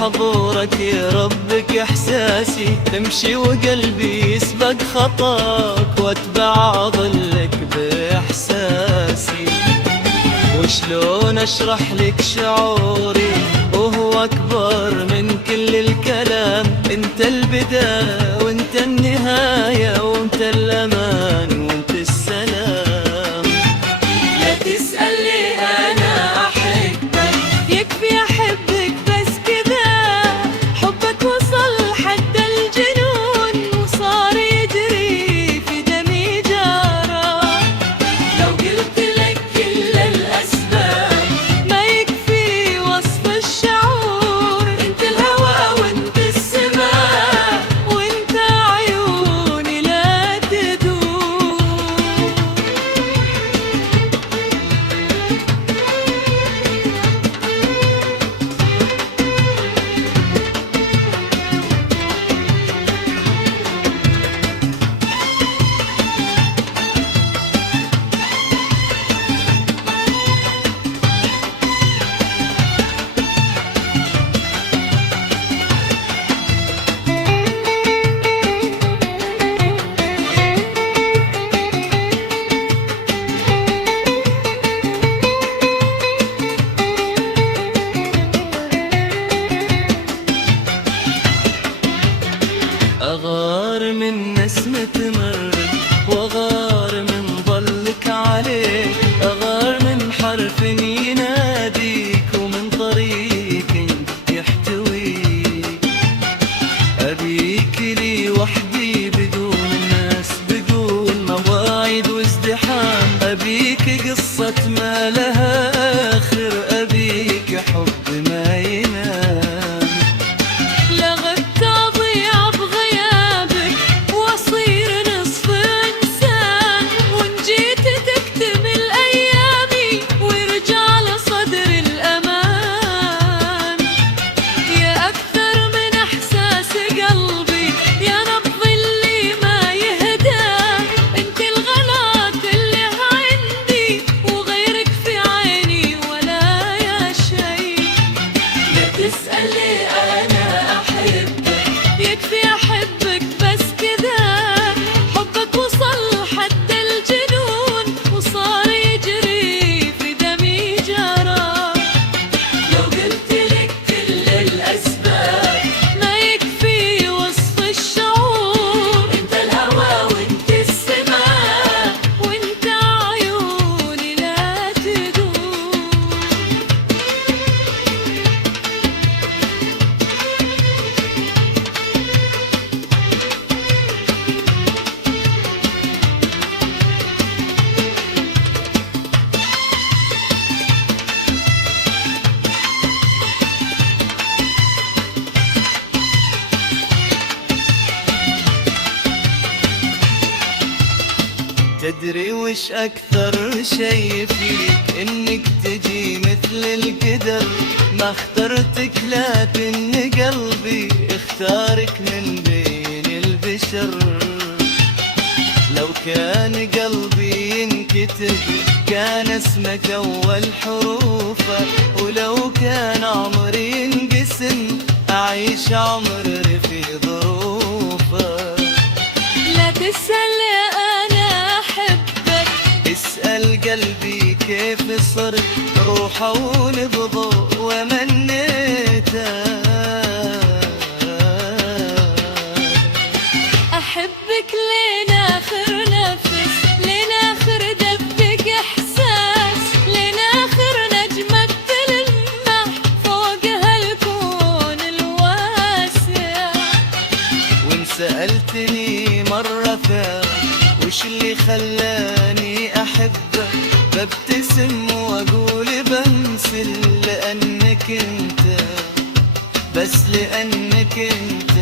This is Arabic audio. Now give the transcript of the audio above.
حضورك يربك إحساسي، تمشي وقلبي يسبق خطاك واتبع ظلك بإحساسي. وشلون أشرح لك شعوري وهو أكبر من كل الكلام؟ انت البداية وانت النهاية وانت الأمان وانت السلام. لا تسأل لي أنا أحبك، يكفي أحبك بس كذا. حبك وصل حد الجنون وصار يجري في دمي جارة. لو قلت لك كل الأسباب ما يكفي وصف الشعور. انت الهوى وانت السماء وانت عيوني لا تدور. أغار من نسمة مرد وأغار من ظلك عليك، أغار من حرف يناديك ومن طريق يحتويك. أبيك لي وحدي بدون الناس، بدون مواعيد وازدحام. أبيك قصة ما لها آخر، أبيك حب ما ينام. لغت أضيع بغيابك وأصير نصف إنسان، وإن جيت تكتمل أيامي ويرجع لصدر الأمان. يا أكثر من إحساس قلبي، يا نبض اللي ما يهدى. أنت الغلط اللي عندي وغيرك في عيني ولا يا شي. لا تسأل لي أنا أحبك، يكفي أحبك بس كذا. حبك وصل حد الجنون وصار يجري في دمي جرى. لو قلت لك كل الأسباب ما يكفي وصف الشعور. انت الهوى وانت السماء وانت عيوني لا تدور. تدري وش أكثر شي فيك؟ إنك تجي مثل القدر. ما اخترتك لكن قلبي اختارك من بين البشر. لو كان قلبي ينكتب كان اسمك أول حروفه، ولو كان عمري ينقسم أعيش عمر في ظروفه. لا تسأل أنا أحبك، اسأل قلبي كيف صرت روحه ونبضه ومنيته. أحبك لين آخر نفس، لين آخر دبق إحساس، لين آخر نجمة تلمح فوق هالكون الواسع. وإن سألتني مرة وش اللي خلاني أحبك، ببتسم وأقول بمثل لأنك أنت، بس لأنك أنت.